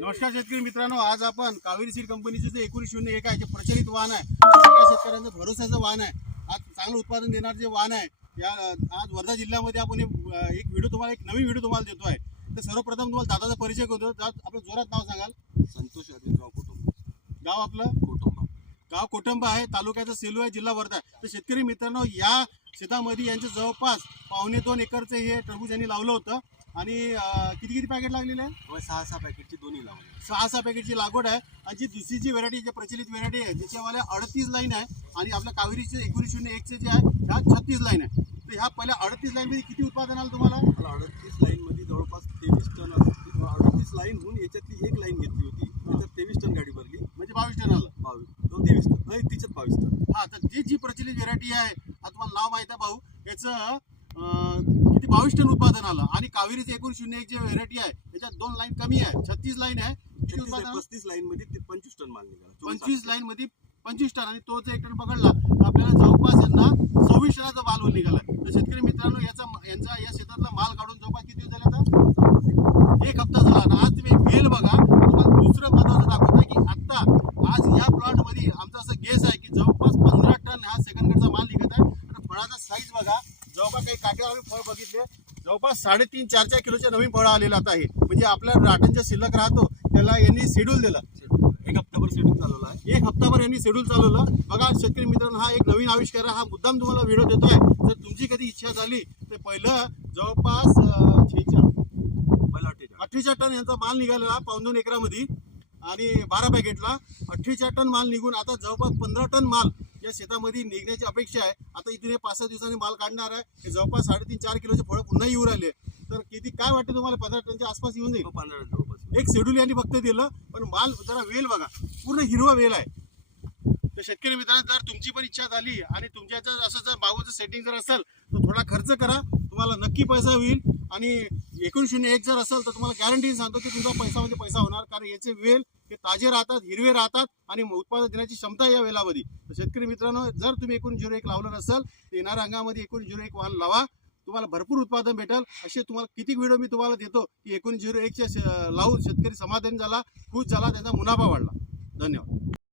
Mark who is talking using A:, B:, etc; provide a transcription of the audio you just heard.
A: नमस्कार शेतकरी मित्रांनो आज आपण कावेरी सीड कंपनीचे जे एकोणीस शून्य एक आहे जे प्रचलित वाहन आहे सगळ्या शेतकऱ्यांचं भरोसाचं वाहन आहे आज चांगलं उत्पादन देणार जे वाहन आहे या आज वर्धा जिल्ह्यामध्ये आपण एक व्हिडिओ तुम्हाला एक नवीन व्हिडिओ तुम्हाला देतो आहे. तर सर्वप्रथम तुम्हाला दादाचा परिचय करतो. दादा आपलं जोरात नाव सांगाल.
B: संतोष अरविंदराव कुटुंब.
A: गाव आपलं?
B: कुटुंब.
A: गाव कोटंब आहे तालुक्याचा सेलू आहे जिल्हा वर्धा आहे. तर शेतकरी मित्रांनो या शेतामध्ये यांच्या जवळपास पावणे दोन एकरचं हे टरबूज यांनी लावलं होतं. आणि किती किती पॅकेट लागलेले आहे?
B: सहा सहा पॅकेटची दोन्ही लावले
A: सहा सहा पॅकेटची लागवड आहे. आणि जी दुसरी जी व्हरायटी जी प्रचलित व्हरायटी आहे त्याच्यावाल्या अडतीस लाईन आहे आणि आपल्या कावेरीचे एकोणीस शून्य एकचे जे आहे ह्या छत्तीस लाईन आहे. तर ह्या पहिल्या अडतीस लाईनमध्ये किती उत्पादन आलं तुम्हाला?
B: मला अडतीस लाईन मध्ये जवळपास तेवीस टन अडतीस लाईन होऊन याच्यातली एक लाईन घेतली होती. त्याच्यात तेवीस टन गाडी भरली.
A: म्हणजे बावीस टन आलं.
B: बावीस. तेवीस नाही तिच्यात बावीस टन
A: हा तर जी जी प्रचलित व्हरायटी आहे आता तुम्हाला नाव माहिती आहे भाऊ. याचं किती बावीस टन उत्पादन आलं. आणि कावेरीचे एकोणीस शून्य एक जे व्हरायटी आहे त्याच्यात दोन लाईन कमी आहे छत्तीस लाईन आहे. किती उत्पादन?
B: पस्तीस लाईन मध्ये पंचवीस टन माल निघाला. चोवीस
A: पंचवीस. लाईन मध्ये पंचवीस टन. आणि तो जर एक टन पकडला तर आपल्याला जवळपास यांना सव्वीस टनाचा माल निघाला तर शेतकरी मित्रांनो याचा यांचा या शेतातला माल काढून जवळपास किती दिवस झाले आता एक हप्ता झाला आणि आज तुम्ही वेल बघा तुम्हाला दुसरं महत्वाचं दाखवत आहे की आता आज या प्लॉटमध्ये आमचा असं गेस आहे की जवळपास पंधरा टन हा सेकंड गडचा माल निघत आहे. आणि फळाचा साईज बघा. जवळपास काही काट्यावर आम्ही फळ बघितले. जवळपास साडेतीन चार चार किलोचे नवीन फळं आलेलं आता आहे म्हणजे आपल्या राटनच्या शिल्लक राहतो त्याला यांनी शेड्यूल दिलं.
B: एक हप्ताभर शेड्यूल चालवला आहे.
A: एक हप्ताभर यांनी शेड्यूल चालवलं. बघा शेतकरी मित्रांनो हा एक नवीन आविष्कार आहे. हा मुद्दाम तुम्हाला व्हिडिओ देतोय. जर तुमची कधी इच्छा झाली तर पहिलं जवळपास छेच्या-
B: पहिला अठ्ठेचाळीस.
A: अठ्ठेचाळीस टन यांचा माल निघालेला पाऊण दोन एकरामध्ये. आणि बारा पॅकेटला अठ्ठेचाळीस टन माल निघून आता जवळपास पंधरा टन माल या शेतामध्ये निघण्याची अपेक्षा आहे. आता इथून हे पाच सहा दिवसांनी माल काढणार आहे. हे जवळपास साडेतीन चार किलोचे फळं पुन्हा येऊ राहिले. तर किती काय वाटतं तुम्हाला पंधरा टनच्या आसपास येऊन जाईल?
B: हो, पंधरा टन जवळपास
A: एक शेड्यूल यांनी फक्त दिलं पण माल जरा वेल बघा. पूर्ण हिरवा वेल आहे. तर शेतकरी मित्रांनो जर तुमची पण इच्छा झाली आणि तुमच्या जर असं जर बागोचं सेटिंग जर असेल तर थोडा खर्च करा. तुम्हाला नक्की पैसा होईल. आणि एकूण शून्य एक जर असेल तर तुम्हाला गॅरंटी सांगतो की तुमचा पैसा म्हणजे पैसा होणार कारण याचे वेल हे ताजे राहतात हिरवे राहतात आणि उत्पादन देण्याची क्षमता या वेलामध्ये. तर शेतकरी मित्रांनो जर तुम्ही एकूण झिरो एक लावलं नसेल तर येणाऱ्या अंगामध्ये एकूण झिरो एक वाहन लावा. तुम्हाला भरपूर उत्पादन भेटेल. असे तुम्हाला किती व्हिडिओ मी तुम्हाला देतो की एकूण झिरो एकच्या लावून शेतकरी समाधान झाला खुश झाला त्यांचा मुनाफा वाढला. धन्यवाद.